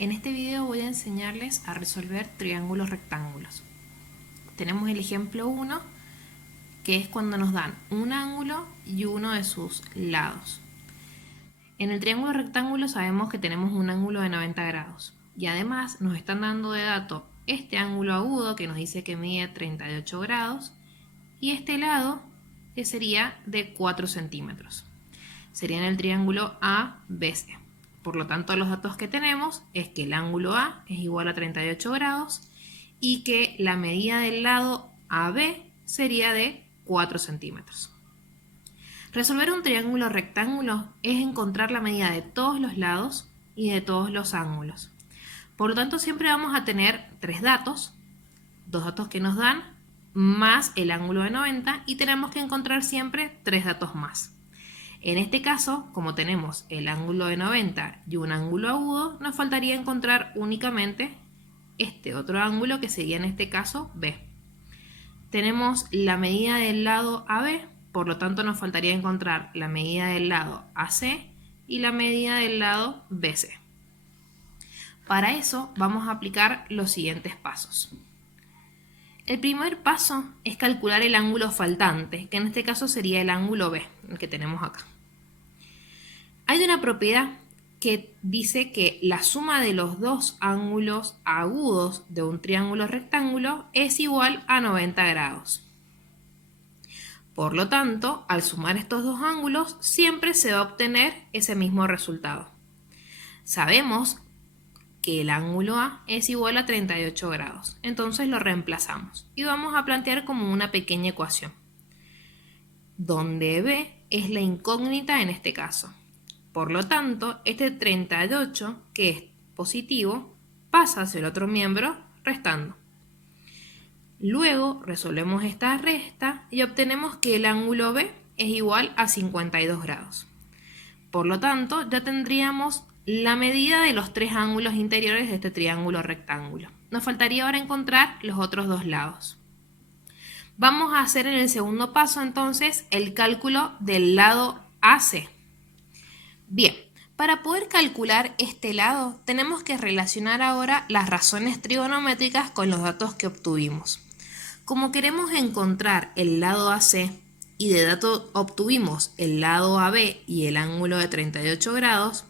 En este video voy a enseñarles a resolver triángulos rectángulos. Tenemos el ejemplo 1, que es cuando nos dan un ángulo y uno de sus lados. En el triángulo rectángulo sabemos que tenemos un ángulo de 90 grados y además nos están dando de dato este ángulo agudo que nos dice que mide 38 grados y este lado que sería de 4 centímetros. Sería en el triángulo ABC. Por lo tanto, los datos que tenemos es que el ángulo A es igual a 38 grados y que la medida del lado AB sería de 4 centímetros. Resolver un triángulo rectángulo es encontrar la medida de todos los lados y de todos los ángulos. Por lo tanto, siempre vamos a tener tres datos, dos datos que nos dan, más el ángulo de 90 y tenemos que encontrar siempre tres datos más. En este caso, como tenemos el ángulo de 90 y un ángulo agudo, nos faltaría encontrar únicamente este otro ángulo que sería en este caso B. Tenemos la medida del lado AB, por lo tanto nos faltaría encontrar la medida del lado AC y la medida del lado BC. Para eso vamos a aplicar los siguientes pasos. El primer paso es calcular el ángulo faltante, que en este caso sería el ángulo B, el que tenemos acá. Hay una propiedad que dice que la suma de los dos ángulos agudos de un triángulo rectángulo es igual a 90 grados. Por lo tanto, al sumar estos dos ángulos, siempre se va a obtener ese mismo resultado. Sabemos que el ángulo A es igual a 38 grados. Entonces lo reemplazamos y vamos a plantear como una pequeña ecuación, donde B es la incógnita en este caso. Por lo tanto, este 38, que es positivo, pasa hacia el otro miembro restando. Luego resolvemos esta resta y obtenemos que el ángulo B es igual a 52 grados. Por lo tanto, ya tendríamos la medida de los tres ángulos interiores de este triángulo rectángulo. Nos faltaría ahora encontrar los otros dos lados. Vamos a hacer en el segundo paso entonces el cálculo del lado AC. Bien, para poder calcular este lado tenemos que relacionar ahora las razones trigonométricas con los datos que obtuvimos. Como queremos encontrar el lado AC y de dato obtuvimos el lado AB y el ángulo de 38 grados,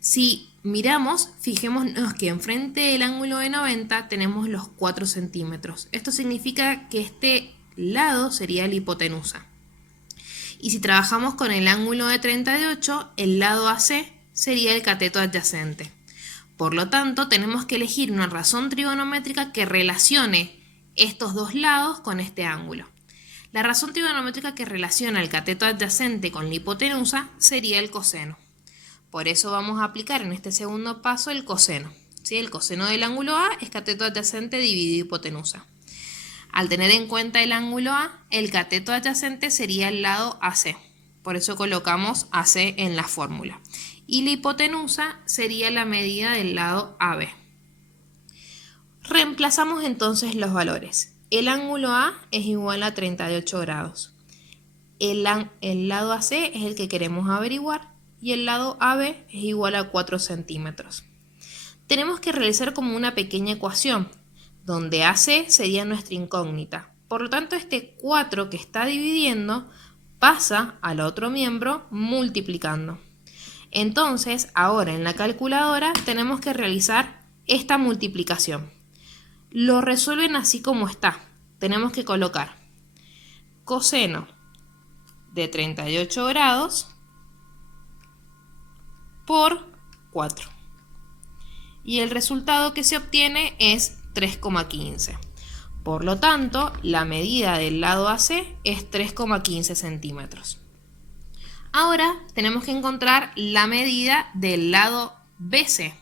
si miramos, fijémonos que enfrente del ángulo de 90 tenemos los 4 centímetros. Esto significa que este lado sería la hipotenusa. Y si trabajamos con el ángulo de 38, el lado AC sería el cateto adyacente. Por lo tanto, tenemos que elegir una razón trigonométrica que relacione estos dos lados con este ángulo. La razón trigonométrica que relaciona el cateto adyacente con la hipotenusa sería el coseno. Por eso vamos a aplicar en este segundo paso el coseno. ¿Sí? El coseno del ángulo A es cateto adyacente dividido hipotenusa. Al tener en cuenta el ángulo A, el cateto adyacente sería el lado AC. Por eso colocamos AC en la fórmula. Y la hipotenusa sería la medida del lado AB. Reemplazamos entonces los valores. El ángulo A es igual a 38 grados. El lado AC es el que queremos averiguar y el lado AB es igual a 4 centímetros. Tenemos que realizar como una pequeña ecuación, donde AC sería nuestra incógnita. Por lo tanto, este 4 que está dividiendo pasa al otro miembro multiplicando. Entonces, ahora en la calculadora tenemos que realizar esta multiplicación. Lo resuelven así como está. Tenemos que colocar coseno de 38 grados por 4. Y el resultado que se obtiene es 3,15. Por lo tanto, la medida del lado AC es 3,15 centímetros. Ahora tenemos que encontrar la medida del lado BC.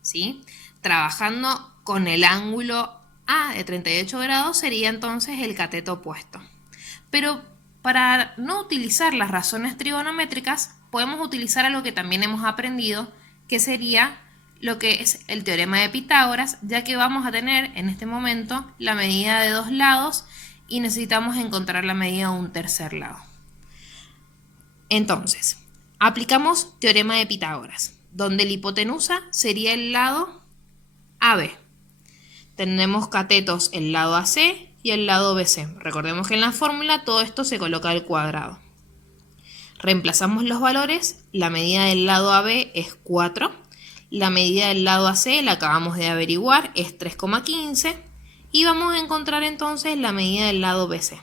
¿Sí? Trabajando con el ángulo A de 38 grados sería entonces el cateto opuesto. Pero para no utilizar las razones trigonométricas, podemos utilizar algo que también hemos aprendido, que sería lo que es el teorema de Pitágoras, ya que vamos a tener en este momento la medida de dos lados y necesitamos encontrar la medida de un tercer lado. Entonces, aplicamos teorema de Pitágoras. donde la hipotenusa sería el lado AB. Tenemos catetos el lado AC y el lado BC. Recordemos que en la fórmula todo esto se coloca al cuadrado. Reemplazamos los valores, la medida del lado AB es 4, la medida del lado AC la acabamos de averiguar, es 3,15 y vamos a encontrar entonces la medida del lado BC.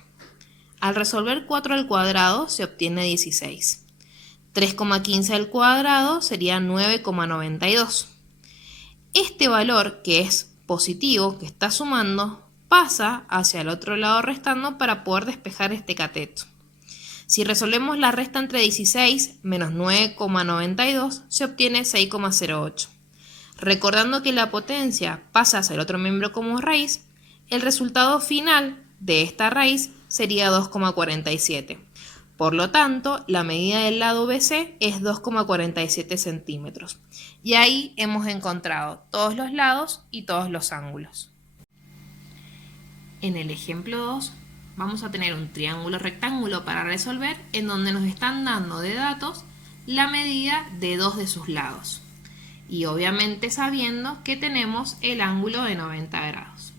Al resolver 4 al cuadrado se obtiene 16. 3,15 al cuadrado sería 9,92. Este valor, que es positivo, que está sumando, pasa hacia el otro lado restando para poder despejar este cateto. Si resolvemos la resta entre 16 menos 9,92, se obtiene 6,08. Recordando que la potencia pasa hacia el otro miembro como raíz, el resultado final de esta raíz sería 2,47. Por lo tanto, la medida del lado BC es 2,47 centímetros. Y ahí hemos encontrado todos los lados y todos los ángulos. En el ejemplo 2, vamos a tener un triángulo rectángulo para resolver en donde nos están dando de datos la medida de dos de sus lados. Y obviamente sabiendo que tenemos el ángulo de 90 grados.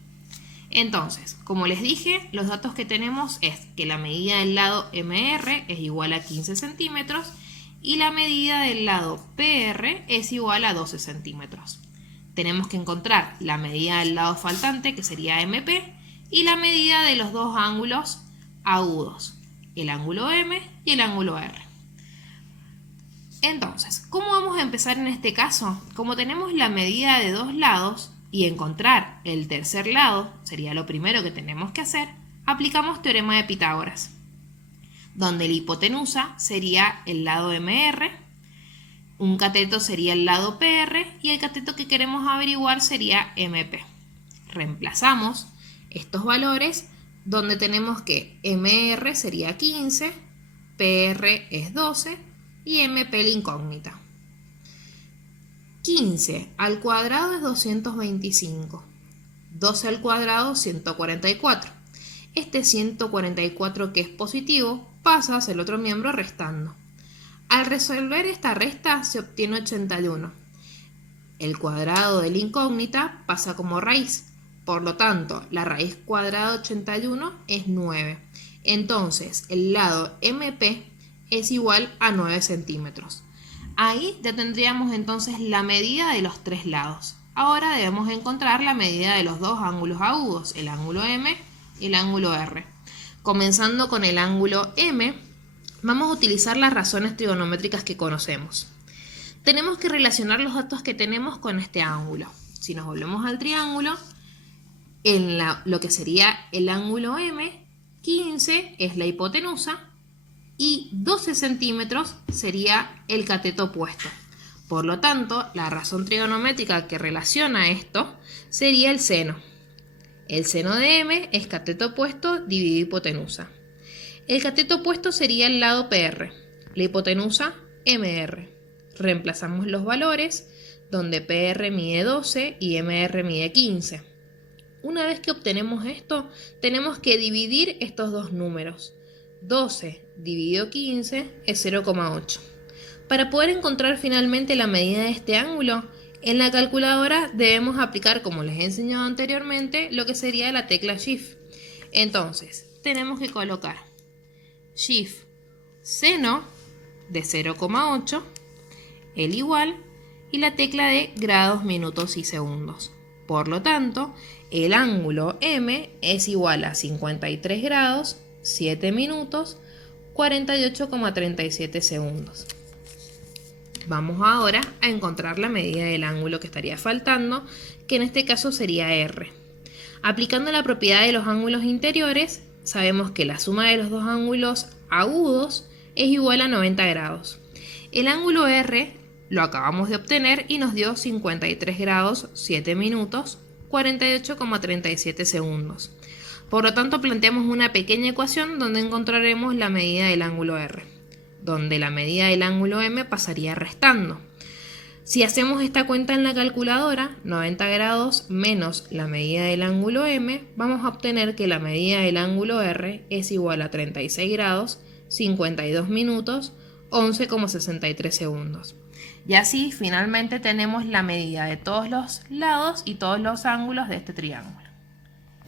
Entonces, como les dije, los datos que tenemos es que la medida del lado MR es igual a 15 centímetros y la medida del lado PR es igual a 12 centímetros. Tenemos que encontrar la medida del lado faltante, que sería MP, y la medida de los dos ángulos agudos, el ángulo M y el ángulo R. Entonces, ¿cómo vamos a empezar en este caso? Como tenemos la medida de dos lados y encontrar el tercer lado sería lo primero que tenemos que hacer, aplicamos teorema de Pitágoras, donde la hipotenusa sería el lado MR, un cateto sería el lado PR y el cateto que queremos averiguar sería MP. Reemplazamos estos valores donde tenemos que MR sería 15, PR es 12 y MP la incógnita. 15 al cuadrado es 225, 12 al cuadrado 144. Este 144 que es positivo pasa hacia el otro miembro restando. Al resolver esta resta se obtiene 81. El cuadrado de la incógnita pasa como raíz. Por lo tanto, la raíz cuadrada de 81 es 9. Entonces, el lado MP es igual a 9 centímetros. Ahí ya tendríamos entonces la medida de los tres lados. Ahora debemos encontrar la medida de los dos ángulos agudos, el ángulo M y el ángulo R. Comenzando con el ángulo M, vamos a utilizar las razones trigonométricas que conocemos. Tenemos que relacionar los datos que tenemos con este ángulo. Si nos volvemos al triángulo, en lo que sería el ángulo M, 15 es la hipotenusa y 12 centímetros sería el cateto opuesto. Por lo tanto, la razón trigonométrica que relaciona esto sería el seno. El seno de M es cateto opuesto dividido hipotenusa. El cateto opuesto sería el lado PR, la hipotenusa MR. Reemplazamos los valores donde PR mide 12 y MR mide 15. Una vez que obtenemos esto, tenemos que dividir estos dos números. 12 dividido 15 es 0,8. Para poder encontrar finalmente la medida de este ángulo, en la calculadora debemos aplicar, como les he enseñado anteriormente, lo que sería la tecla Shift. Entonces, tenemos que colocar Shift seno de 0,8, el igual, y la tecla de grados, minutos y segundos. Por lo tanto, el ángulo M es igual a 53 grados, 7 minutos, 48,37 segundos. Vamos ahora a encontrar la medida del ángulo que estaría faltando, que en este caso sería R. Aplicando la propiedad de los ángulos interiores, sabemos que la suma de los dos ángulos agudos es igual a 90 grados. El ángulo R lo acabamos de obtener y nos dio 53 grados, 7 minutos, 48,37 segundos. Por lo tanto, planteamos una pequeña ecuación donde encontraremos la medida del ángulo R, donde la medida del ángulo M pasaría restando. Si hacemos esta cuenta en la calculadora, 90 grados menos la medida del ángulo M, vamos a obtener que la medida del ángulo R es igual a 36 grados, 52 minutos, 11,63 segundos. Y así finalmente tenemos la medida de todos los lados y todos los ángulos de este triángulo.